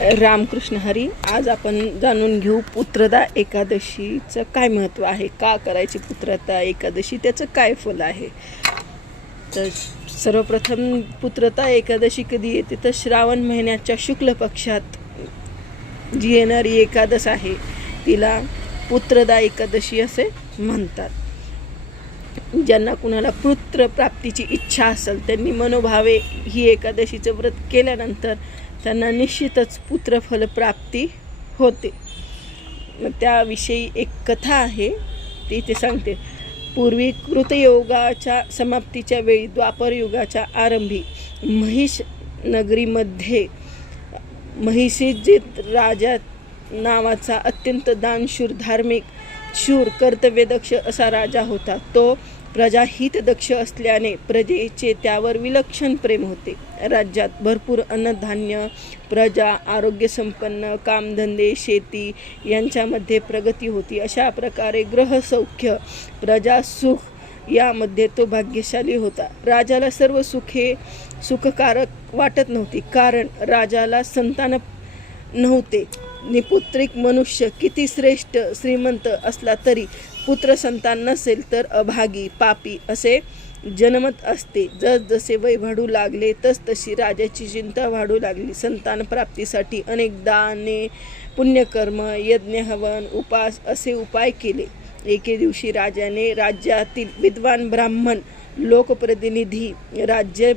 रामकृष्ण हरी. आज आपण जाणून घेऊ पुत्रदा एकादशीचं काय महत्त्व आहे, का करायची पुत्रदा एकादशी, त्याचं काय फल आहे. तर सर्वप्रथम पुत्रदा एकादशी कधी येते तर श्रावण महिन्याच्या शुक्ल पक्षात जी येणारी एकादश आहे तिला पुत्रदा एकादशी असे म्हणतात. ज्यांना कुणाला पुत्र प्राप्तीची इच्छा असेल त्यांनी मनोभावे ही एकादशीचं व्रत केल्यानंतर त्यांना निश्चितच पुत्रफल प्राप्ती होते. त्याविषयी एक कथा आहे ती इथे सांगते. पूर्वी कृतयुगाच्या समाप्तीच्या वेळी द्वापर युगाच्या आरंभी महिष नगरीमध्ये महिषीजित राजा नावाचा अत्यंत दानशूर, धार्मिक, शूर, कर्तव्यदक्ष असा राजा होता. तो प्रजाहितदक्ष असल्याने प्रजेचे त्यावर विलक्षण प्रेम होते. राज्यात भरपूर अन्नधान्य, प्रजा आरोग्यसंपन्न, कामधंदे, शेती यांच्यामध्ये प्रगती होती. अशा प्रकारे ग्रहसौख्य, प्रजासुख यामध्ये तो भाग्यशाली होता. राजाला सर्व सुखे सुखकारक वाटत नव्हती, कारण राजाला संतान नव्हते. निपुत्रिक मनुष्य किती श्रेष्ठ श्रीमंत असला तरी पुत्र संतान नसेल तर अभागी, पापी असे जन्मत असते. जसजसे वय वाढू लागले तसतशी राजाची चिंता वाढू लागली. संतान प्राप्तीसाठी अनेक दाने, पुण्यकर्म, यज्ञ, हवन, उपास असे उपाय केले. एके दिवशी राजाने राज्यातील विद्वान ब्राह्मण, लोकप्रतिनिधी, राज्य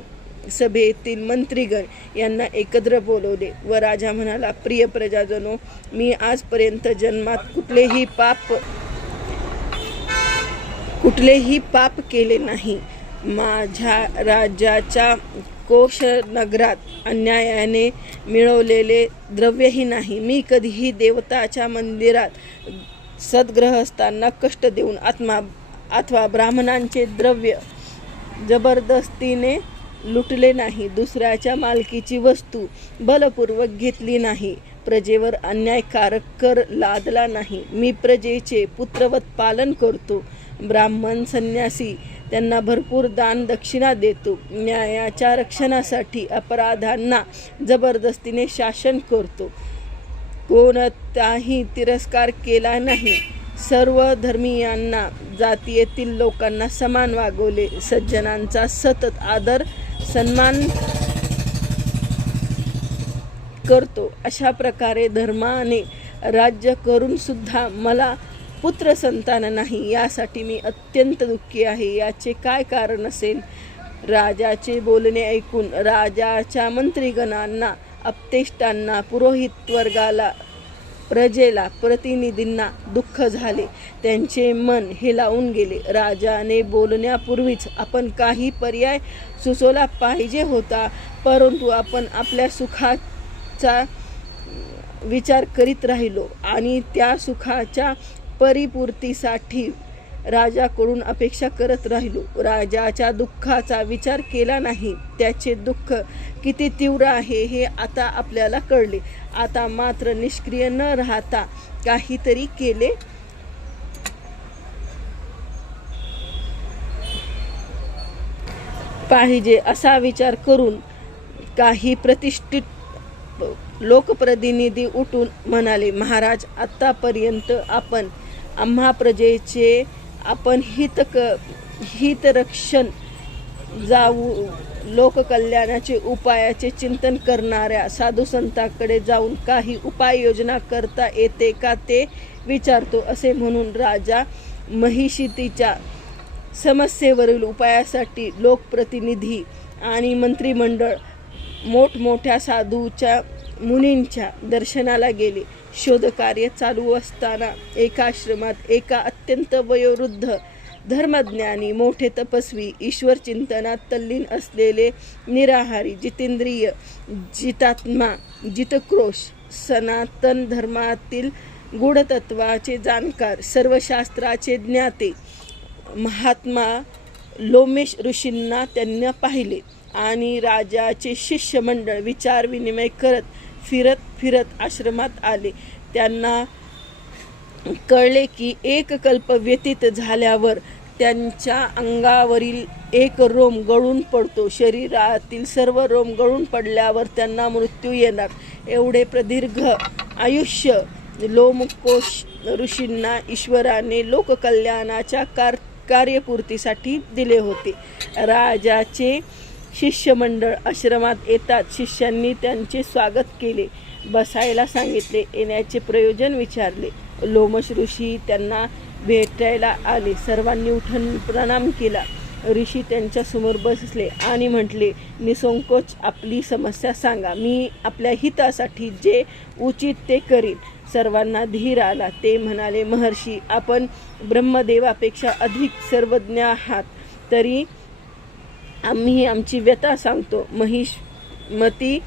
सभेतील मंत्रीगण यांना एकत्र बोलवले व राजा म्हणाला, प्रिय प्रजाजनो, मी आजपर्यंत जन्मात कुठलेही पाप केले नाही. माझ्या राज्याच्या कोशनगरात अन्यायाने मिळवलेले द्रव्यही नाही. मी कधीही देवताच्या मंदिरात सद्ग्रहस्थांना कष्ट देऊन अथवा ब्राह्मणांचे द्रव्य जबरदस्तीने लुटले नाही. दुसऱ्याच्या मालकीची वस्तू बलपूर्वक घेतली नाही. प्रजेवर अन्यायकारक कर लादला नाही. मी प्रजेचे पुत्रवत पालन करतो. ब्राह्मण, संन्यासी त्यांना भरपूर दान दक्षिणा देतो. न्यायाच्या रक्षणासाठी अपराधांना जबरदस्तीने शासन करतो. कोणताही तिरस्कार केला नाही. सर्व धर्मीयांना, जातीयेतील लोकांना समान वागवले. सज्जनांचा सतत आदर सन्मान करतो. अशा प्रकारे धर्माने राज्य करून सुद्धा मला पुत्र संतान नाही. यासाठी मी अत्यंत दुःखी आहे. याचे काय कारण असेल? राजाचे बोलणे ऐकून राजाच्या मंत्रीगणांना, अपतेष्टांना, पुरोहित वर्गाला, प्रजेला, प्रतिनिधींना दुःख झाले. त्यांचे मन हेलावून गेले. राजाने बोलण्यापूर्वीच आपण काही पर्याय सुचवला पाहिजे होता, परंतु आपण आपल्या सुखाचा विचार करीत राहिलो आणि त्या सुखाच्या परिपूर्तीसाठी राजाकडून अपेक्षा करत राहिलो. राजाच्या दुःखाचा विचार केला नाही. त्याचे दुःख किती तीव्र आहे हे आता आपल्याला कळले. आता मात्र निष्क्रिय न राहता काहीतरी केले पाहिजे असा विचार करून काही प्रतिष्ठित लोकप्रतिनिधी उठून म्हणाले, महाराज, आतापर्यंत आपण आम्हा प्रजेचे आपण हितरक्षण जाऊ लोककल्याणाचे उपायाचे चिंतन करणाऱ्या साधुसंतांकडे जाऊन काही उपाययोजना करता येते का ते विचारतो. असे म्हणून राजा महिषीतीच्या समस्येवरील उपायासाठी लोकप्रतिनिधी आणि मंत्रिमंडळ मोठमोठ्या साधूच्या, मुनींच्या दर्शनाला गेले. शोधकार्य चालू असताना एका आश्रमात एका अत्यंत वयोवृद्ध, धर्मज्ञानी, मोठे तपस्वी, ईश्वर चिंतनात तल्लीन असलेले, निराहारी, जितेंद्रिय, जितात्मा, जितक्रोश, सनातन धर्मातील गूढतत्वाचे जाणकार, सर्व शास्त्राचे ज्ञाते महात्मा लोमेश ऋषींना त्यांना पाहिले आणि राजाचे शिष्यमंडळ विचारविनिमय करत फिरत आश्रमात आले. त्यांना कळले की एक कल्प व्यतीत झाल्यावर त्यांच्या अंगावरील एक रोम गळून पडतो. शरीरातील सर्व रोम गळून पडल्यावर त्यांना मृत्यू येणार. एवढे प्रदीर्घ आयुष्य लोमकोश ऋषींना ईश्वराने लोककल्याणाच्या कार्यपूर्तीसाठी दिले होते. राजाचे शिष्यमंडळ आश्रमात येतात. शिष्यांनी त्यांचे स्वागत केले, बसायला सांगितले, येण्याचे प्रयोजन विचारले. लोमश ऋषी त्यांना भेटायला आले. सर्वांनी उठून प्रणाम केला. ऋषी त्यांच्या समोर बसले आणि म्हटले, निसंकोच आपली समस्या सांगा. मी आपल्या हितासाठी जे उचित ते करीन. सर्वांना धीर आला. ते म्हणाले, महर्षी, आपण ब्रह्मदेवापेक्षा अधिक सर्वज्ञ आहात, तरी आम्ही आमची व्यथा सांगतो. महिष्मती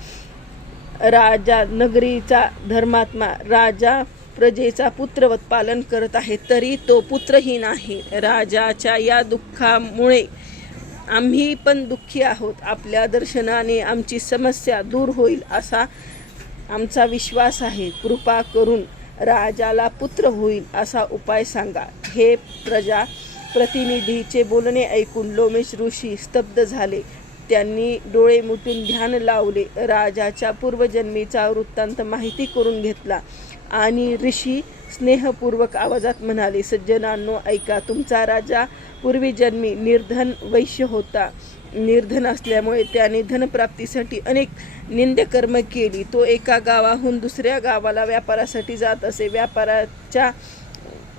राजा नगरीचा धर्मात्मा, राजा प्रजेचा पुत्रवत पालन करत आहे, तरी तो पुत्रहीन आहे. राजाच्या या दुःखामुळे आम्ही पण दुःखी आहोत. आपल्या दर्शनाने आमची समस्या दूर होईल असा आमचा विश्वास आहे. कृपा करून राजाला पुत्र होईल असा उपाय सांगा. हे प्रजा प्रतिनिधीचे बोलणे ऐकून लोमेश ऋषी स्तब्ध झाले. त्यांनी डोळे मिटून ध्यान लावले. राजाच्या पूर्वजन्मीचा वृत्तांत माहिती करून घेतला आणि ऋषी स्नेहपूर्वक आवाजात म्हणाले, सज्जनांनो ऐका. तुमचा राजा पूर्वीजन्मी निर्धन वैश्य होता. निर्धन असल्यामुळे त्याने धनप्राप्तीसाठी अनेक निंद्यकर्म केली. तो एका गावाहून दुसऱ्या गावाला व्यापारासाठी जात असे.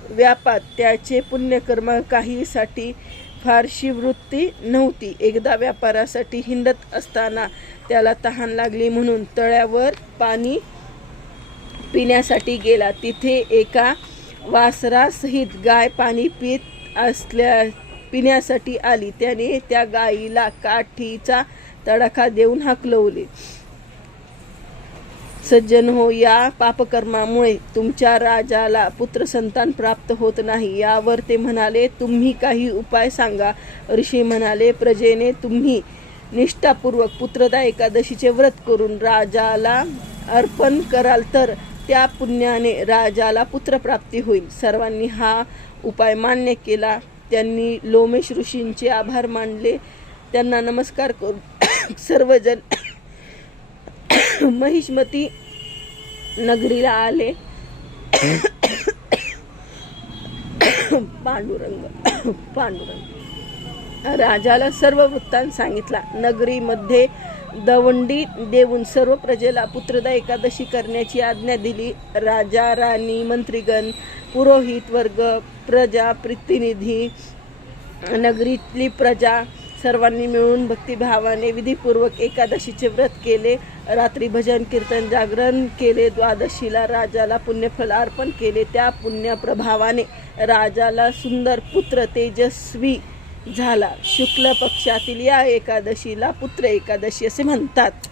व्यापात त्याचे पुण्यकर्म काहीसाठी फारशी वृत्ती नव्हती. एकदा व्यापारासाठी हिंडत असताना त्याला तहान लागली म्हणून तळ्यावर पाणी पिण्यासाठी गेला. तिथे एका वासरासहित गाय पाणी पिण्यासाठी आली. त्याने त्या गायीला काठीचा तडाखा देऊन हाकलवले. सज्जन हो, या पापकर्मामुळे तुमच्या राजाला पुत्रसंतान प्राप्त होत नाही. यावर ते म्हणाले, तुम्ही काही उपाय सांगा. ऋषी म्हणाले, प्रजेने तुम्ही निष्ठापूर्वक पुत्रदा एकादशीचे व्रत करून राजाला अर्पण कराल तर त्या पुण्याने राजाला पुत्रप्राप्ती होईल. सर्वांनी हा उपाय मान्य केला. त्यांनी लोमेश ऋषींचे आभार मानले. त्यांना नमस्कार करून सर्वजण महिष्मती नगरीला आले. पांडुरंग राजाला सर्व वृत्तांत सांगितला. नगरीमध्ये दवंडी देऊन सर्व प्रजेला पुत्रदा एकादशी करण्याची आज्ञा दिली. राजा, राणी, मंत्रीगण, पुरोहित वर्ग, प्रजा प्रतिनिधी, नगरीतली प्रजा सर्वांनी मिळून भक्तिभावाने विधीपूर्वक एकादशीचे व्रत केले. रात्री भजन कीर्तन जागरण केले. द्वादशीला राजाला पुण्यफल अर्पण केले. त्या पुण्यप्रभावाने राजाला सुंदर पुत्र तेजस्वी झाला. शुक्ल पक्षातील या एकादशीला पुत्र एकादशी असे म्हणतात.